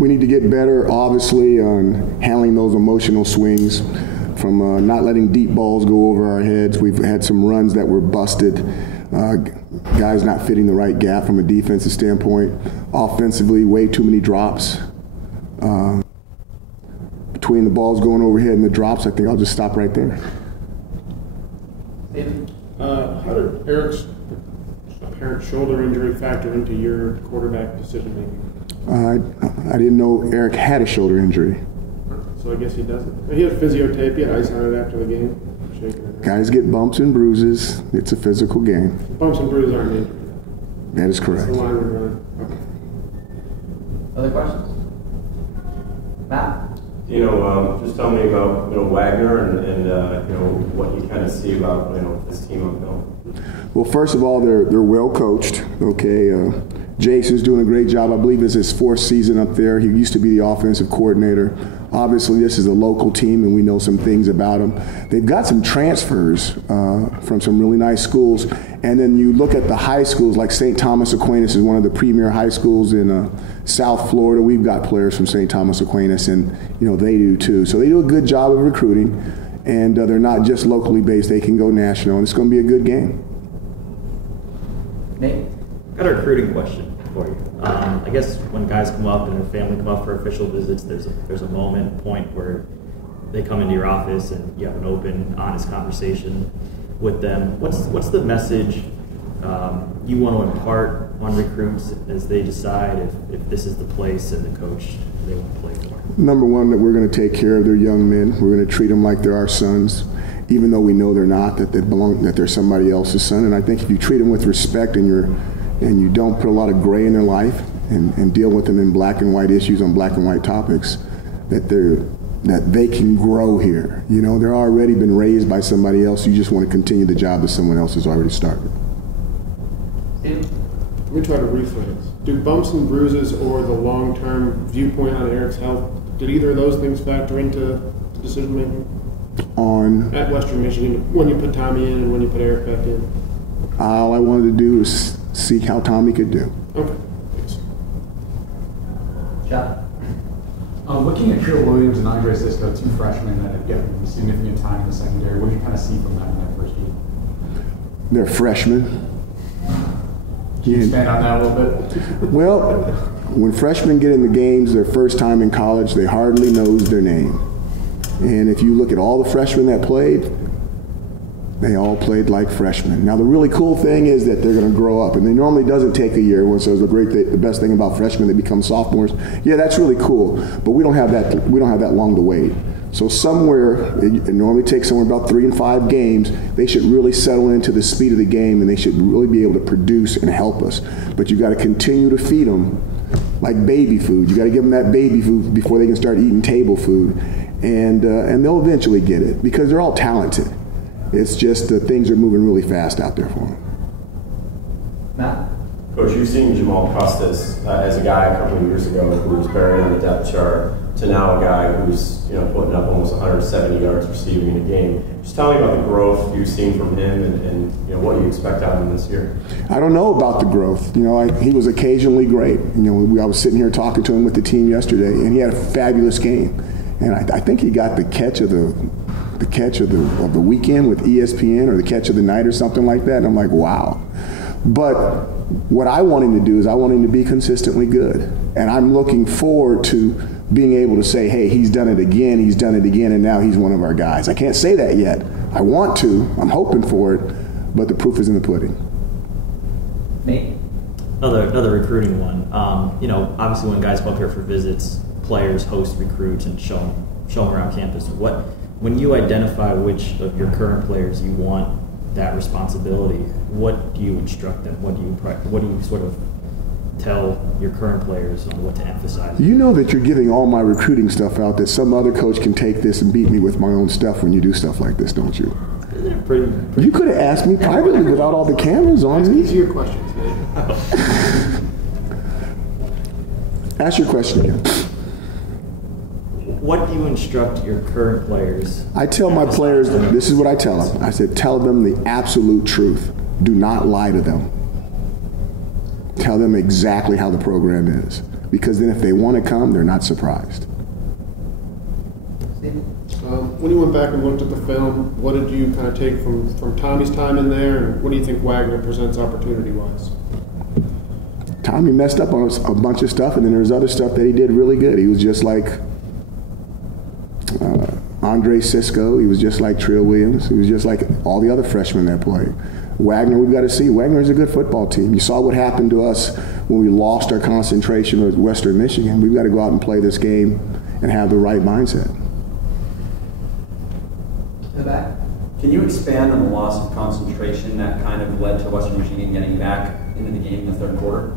We need to get better, obviously, on handling those emotional swings, from not letting deep balls go over our heads. We've had some runs that were busted, guys not fitting the right gap from a defensive standpoint. Offensively, way too many drops. Between the balls going overhead and the drops, I think I'll just stop right there. How did Eric's apparent shoulder injury factor into your quarterback decision making? I didn't know Eric had a shoulder injury. So I guess he doesn't. He had physiotaped, he had ice on it after the game. Guys get bumps and bruises. It's a physical game. Bumps and bruises aren't injury. That is correct. That's the line we're running. Okay. Other questions? Matt? Just tell me about Wagner and what you kind of see about this team up there. Well, first of all, they're well coached. Okay, Jason's doing a great job. I believe it's his 4th season up there. He used to be the offensive coordinator. Obviously, this is a local team, and we know some things about them. They've got some transfers from some really nice schools. And then you look at the high schools, like St. Thomas Aquinas is one of the premier high schools in South Florida. We've got players from St. Thomas Aquinas, and they do too. So they do a good job of recruiting, and they're not just locally based. They can go national, and it's going to be a good game. Nate? Got a recruiting question for you. I guess when guys come up and their family come up for official visits, there's a point where they come into your office and you have an open, honest conversation with them. What's the message you want to impart on recruits as they decide if this is the place and the coach they want to play for? Number one, that we're going to take care of their young men. We're going to treat them like they're our sons, even though we know they're not, that they're somebody else's son. And I think if you treat them with respect and you don't put a lot of gray in their life and deal with them in black and white issues on black and white topics, that they can grow here. They're already been raised by somebody else. You just want to continue the job that someone else has already started. Let me try to rephrase. Do bumps and bruises or the long-term viewpoint on Eric's health, did either of those things factor into decision making? At Western Michigan, when you put Tommy in and when you put Eric back in? All I wanted to do was see how Tommy could do. Okay. Thanks. Jeff? Looking at Kira Williams and Andre Sisko, 2 freshmen that have gotten significant time in the secondary, what did you kind of see from them in that first year? They're freshmen. Can you expand on that a little bit? Well, when freshmen get in the games their first time in college, they hardly knows their name. And if you look at all the freshmen that played, they all played like freshmen. Now, the really cool thing is that they're going to grow up, and it normally doesn't take a year. So the best thing about freshmen, they become sophomores. Yeah, that's really cool, but we don't have that. We don't have that long to wait. So it normally takes somewhere about 3 and 5 games. They should really settle into the speed of the game, and they should really be able to produce and help us. But you got to continue to feed them like baby food. You got to give them that baby food before they can start eating table food, and they'll eventually get it because they're all talented. It's just that things are moving really fast out there for them. Matt? Coach, you've seen Jamal Custis as a guy a couple of years ago who was buried on the depth chart to now a guy who's putting up almost 170 yards receiving in a game. Just tell me about the growth you've seen from him and what you expect out of him this year. I don't know about the growth. He was occasionally great. I was sitting here talking to him with the team yesterday, and he had a fabulous game. And I think he got the catch of the weekend with ESPN, or the catch of the night or something like that. And I'm like, wow. But what I want him to do is I want him to be consistently good. And I'm looking forward to being able to say, hey, he's done it again, and now he's one of our guys. I can't say that yet. I want to. I'm hoping for it, but the proof is in the pudding. Nate? Another recruiting one. Obviously when guys come up here for visits, players host recruits and show them around campus. When you identify which of your current players you want that responsibility, what do you instruct them? What do you sort of tell your current players on what to emphasize? You know that you're giving all my recruiting stuff out, that some other coach can take this and beat me with my own stuff when you do stuff like this, don't you? Pretty. You could have asked me privately without all the cameras on me. Easier questions, Ask your question again. What do you instruct your current players? I tell my players, this is what I tell them. I said, tell them the absolute truth. Do not lie to them. Tell them exactly how the program is. because then if they want to come, they're not surprised. When you went back and looked at the film, what did you kind of take from Tommy's time in there, and what do you think Wagner presents opportunity-wise? Tommy messed up on a bunch of stuff, and then there's other stuff that he did really good. He was just like Andre Cisco. He was just like Trill Williams. He was just like all the other freshmen that played. Wagner, we've got to see. Wagner is a good football team. You saw what happened to us when we lost our concentration with Western Michigan. We've got to go out and play this game and have the right mindset. Back. Can you expand on the loss of concentration that kind of led to Western Michigan getting back into the game in the third quarter?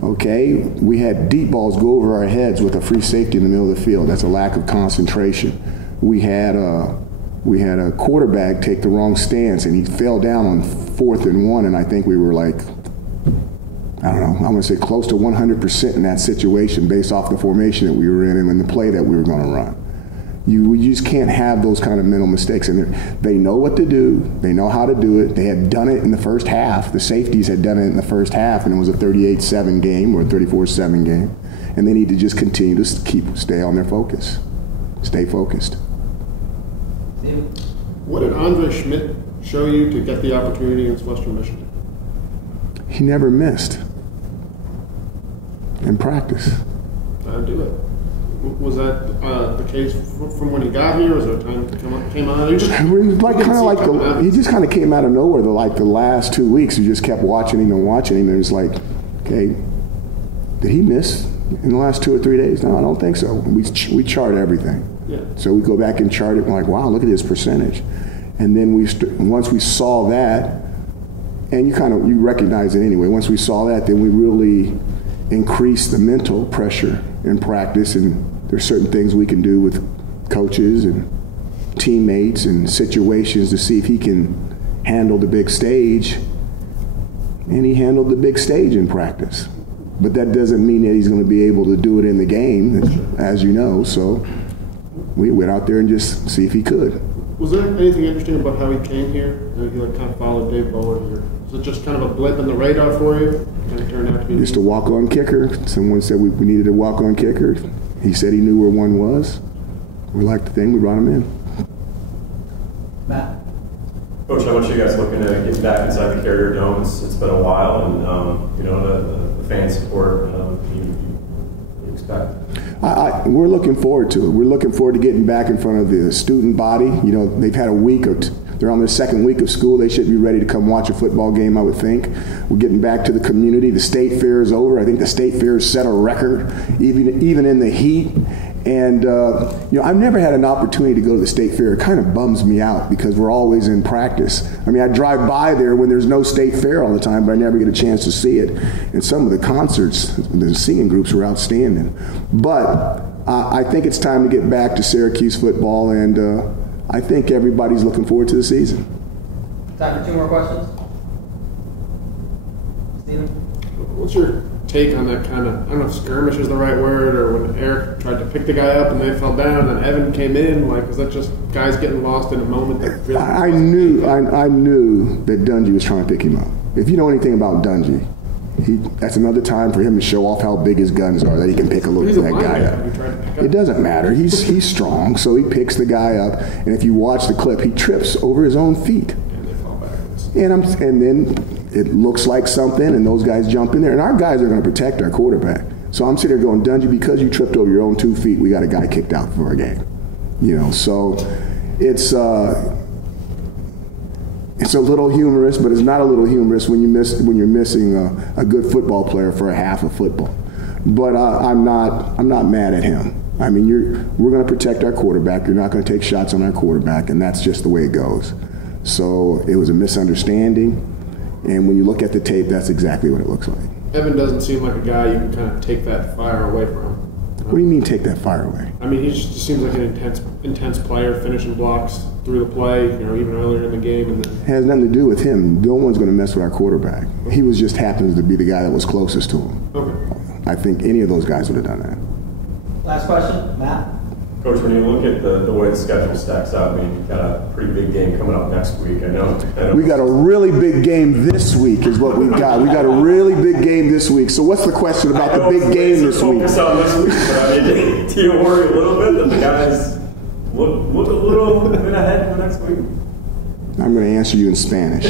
Okay, we had deep balls go over our heads with a free safety in the middle of the field. That's a lack of concentration. We had a quarterback take the wrong stance, and he fell down on 4th and 1, and I think we were like, I don't know, I'm going to say close to 100% in that situation based off the formation that we were in and the play that we were going to run. You just can't have those kind of mental mistakes. And they know what to do. They know how to do it. They had done it in the first half. The safeties had done it in the first half, and it was a 38-7 game or a 34-7 game. And they need to just continue to stay on their focus. Stay focused. What did Andre Schmidt show you to get the opportunity against Western Michigan? He never missed in practice. Do it. Was that the case from when he got here? Was there a time it came on? He just kind of came out of nowhere. The last 2 weeks, you just kept watching him. And it's like, okay, did he miss in the last 2 or 3 days? No, I don't think so. We chart everything. Yeah. So we go back and chart it. And we're like, wow, look at his percentage. And then once we saw that, and you recognize it anyway. Once we saw that, then we really increased the mental pressure in practice, and there's certain things we can do with coaches and teammates and situations to see if he can handle the big stage. And he handled the big stage in practice. But that doesn't mean that he's going to be able to do it in the game, as you know. So we went out there and just see if he could. Was there anything interesting about how he came here? He kind of followed Dave Bowen here. Was it just kind of a blip in the radar for you? Kind of turned out to be just a walk-on kicker. Someone said we needed a walk-on kicker. He said he knew where one was. We liked the thing. We brought him in. Matt? Coach, how much are you guys looking to get back inside the Carrier Dome? It's been a while, and the fan support you expect. We're looking forward to it. We're looking forward to getting back in front of the student body. They've had a week or they're on their second week of school. They should be ready to come watch a football game, I would think. We're getting back to the community. The state fair is over. I think the state fair set a record, even in the heat. And, I've never had an opportunity to go to the state fair. It kind of bums me out because we're always in practice. I mean, I drive by there when there's no state fair all the time, but I never get a chance to see it. And some of the concerts, the singing groups were outstanding. But I think it's time to get back to Syracuse football, and I think everybody's looking forward to the season. Time for 2 more questions. Steven? What's your take on that kind of, I don't know if skirmish is the right word, or when Eric tried to pick the guy up and they fell down and Evan came in? Was that just guys getting lost in a moment? That really I knew that Dungy was trying to pick him up. If you know anything about Dungy, that's another time for him to show off how big his guns are, that he can pick that guy up. It doesn't matter. He's strong, so he picks the guy up, and if you watch the clip, he trips over his own feet. And they fall backwards. And then it looks like something, and those guys jump in there, and our guys are going to protect our quarterback. So I'm sitting there going, Dungy, because you tripped over your own 2 feet, we got a guy kicked out for a game. So it's a little humorous, but it's not a little humorous when you're missing a good football player for a half of football. But I'm not mad at him. I mean, we're going to protect our quarterback. You're not going to take shots on our quarterback, and that's just the way it goes. So it was a misunderstanding, and when you look at the tape, that's exactly what it looks like. Evan doesn't seem like a guy you can kind of take that fire away from. What do you mean take that fire away? I mean, he just seems like an intense player, finishing blocks through the play, even earlier in the game. And then... It has nothing to do with him. No one's going to mess with our quarterback. He just happens to be the guy that was closest to him. Okay. I think any of those guys would have done that. Last question, Matt. Coach, when you look at the way the schedule stacks up, I mean, you've got a pretty big game coming up next week. I know. We got a really big game this week is what we've got. We got a really big game this week. So what's the question about the big game this week? Focus on this week, but I mean, do you worry a little bit that the guys look a little bit ahead for next week? I'm going to answer you in Spanish.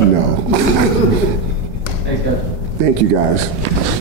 No. Thanks, Coach. Thank you, guys.